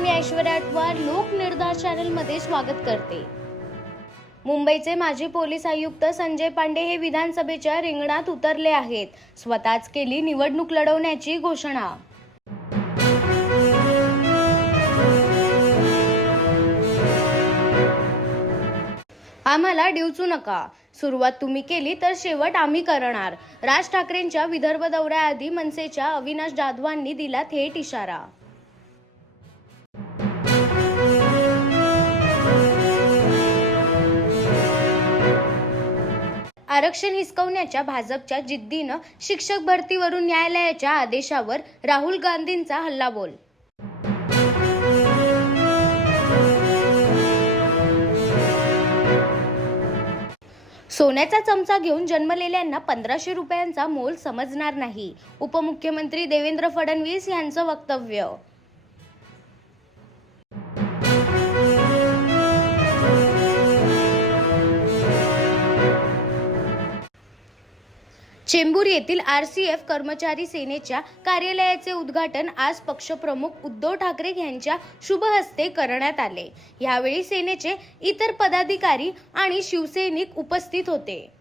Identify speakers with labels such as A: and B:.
A: मी ऐश्वर्या अटवार लोक निर्धार चॅनलमध्ये स्वागत करते. मुंबईचे माजी पोलीस आयुक्त संजय पांडे हे विधानसभेच्या रिंगणात उतरले आहेत. स्वतःच केली निवडणूक लढवण्याची घोषणा. आम्हाला डिवचू नका. सुरुवात तुम्ही केली तर शेवट आम्ही करणार. राज ठाकरेंच्या विदर्भ दौऱ्याआधी मनसेच्या अविनाश जाधवांनी दिला थेट इशारा. आरक्षण हिसकवण्याच्या भाजपच्या जिद्दीनं शिक्षक भरतीवरून न्यायालयाच्या आदेशावर राहुल गांधींचा हल्लाबोल. सोन्याचा चमचा घेऊन जन्मलेल्यांना पंधराशे रुपयांचा मोल समजणार नाही उपमुख्यमंत्री देवेंद्र फडणवीस यांचं वक्तव्य. चेंबूर येथील आर सी एफ कर्मचारी सेनेच्या कार्यालयाचे उद्घाटन आज पक्षप्रमुख उद्धव ठाकरे यांच्या शुभ हस्ते करण्यात आले. यावेळी सेनेचे इतर पदाधिकारी आणि शिवसैनिक उपस्थित होते.